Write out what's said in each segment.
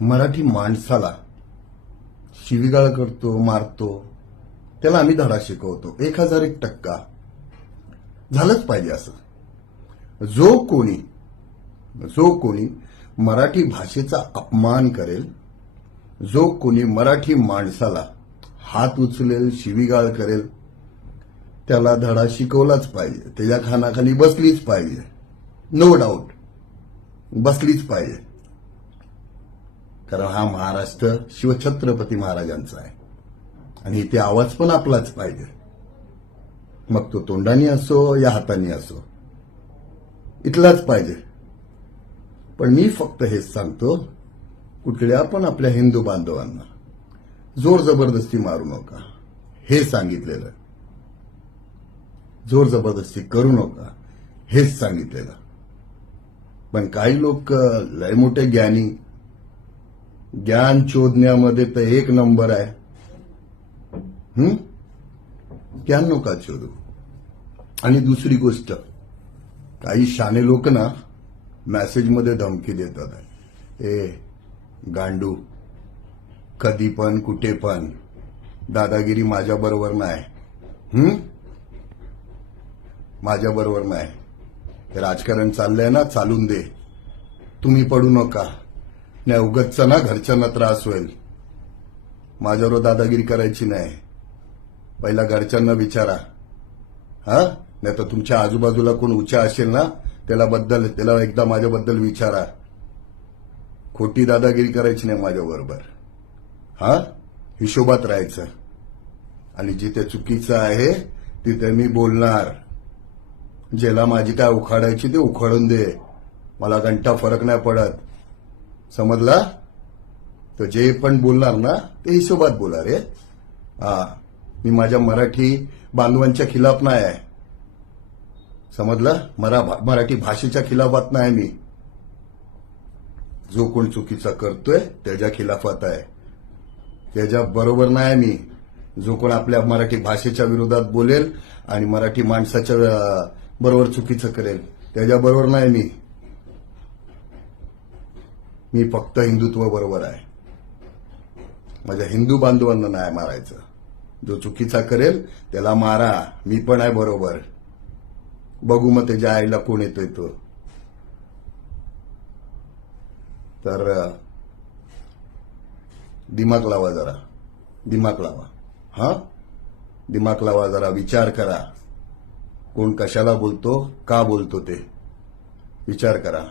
मराठी माणसाला शिवीगाळ करतो, मारतो, त्याला आम्ही धडा शिकवतो. 1001% झालंच पाहिजे असं. जो कोणी मराठी भाषेचा अपमान करेल, जो कोणी मराठी माणसाला हात उचलेल, शिवीगाळ करेल, त्याला धडा शिकवलाच पाहिजे. त्याच्या खानाखाली बसलीच पाहिजे. नो डाऊट बसलीच पाहिजे. कारण हा महाराष्ट्र शिवछत्रपती महाराजांचा आहे आणि इथे आवाज पण आपलाच पाहिजे. मग तो तोंडाने असो या हाताने असो, इथलाच पाहिजे. पण मी फक्त हेच सांगतो, कुठल्या पण आपल्या हिंदू बांधवांना जोर जबरदस्ती मारू नका, हे सांगितलेलं. जोर जबरदस्ती करू नका, हेच सांगितलेलं. पण काही लोक लय मोठे ज्ञानी, ज्ञान शोधण्यामध्ये तर 1 नंबर आहे. ज्ञान नका शोधू. आणि दुसरी गोष्ट, काही शाणे लोक ना मेसेजमध्ये धमकी देतात, ए गांडू, कधी पण कुठे पण दादागिरी माझ्या बरोबर नाही. माझ्या बरोबर नाही. हे राजकारण चाललंय ना, चालून दे. तुम्ही पडू नका. नाही उगतच ना घरच्यांना त्रास होईल. माझ्यावर दादागिरी करायची नाही. पहिला घरच्यांना विचारा. नाही तर तुमच्या आजूबाजूला कोण उच्चा असेल ना, त्याला एकदा माझ्याबद्दल विचारा. खोटी दादागिरी करायची नाही माझ्याबरोबर. हिशोबात राहायचं. आणि जिथे चुकीचं आहे तिथे मी बोलणार. ज्याला माझी काय उखाडायची ते उखाडून दे. मला घंटा फरक नाही पडत. समजला? तर जे पण बोलणार ना ते हिशोबात बोला रे. मी माझ्या मराठी बांधवांच्या खिलाफ नाही आहे. समजलं? मराठी भाषेच्या खिलाफात नाही मी. जो कोण चुकीचा करतोय त्याच्या खिलाफात आहे. त्याच्या बरोबर नाही मी. जो कोण आपल्या मराठी भाषेच्या विरोधात बोलेल आणि मराठी माणसाच्या बरोबर चुकीचं करेल त्याच्या बरोबर नाही मी. मी फक्त हिंदुत्व बरोबर आहे. माझ्या हिंदू बांधवांना नाही मारायचं. जो चुकीचा करेल त्याला मारा. मी पण आहे बरोबर. बघू मग त्याच्या आईला कोण येतोय तो. तर दिमाग लावा जरा. दिमाग लावा. दिमाग लावा जरा. विचार करा. कोण कशाला बोलतो, का बोलतो ते विचार करा.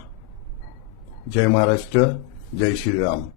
जय महाराष्ट्र, जय श्रीराम.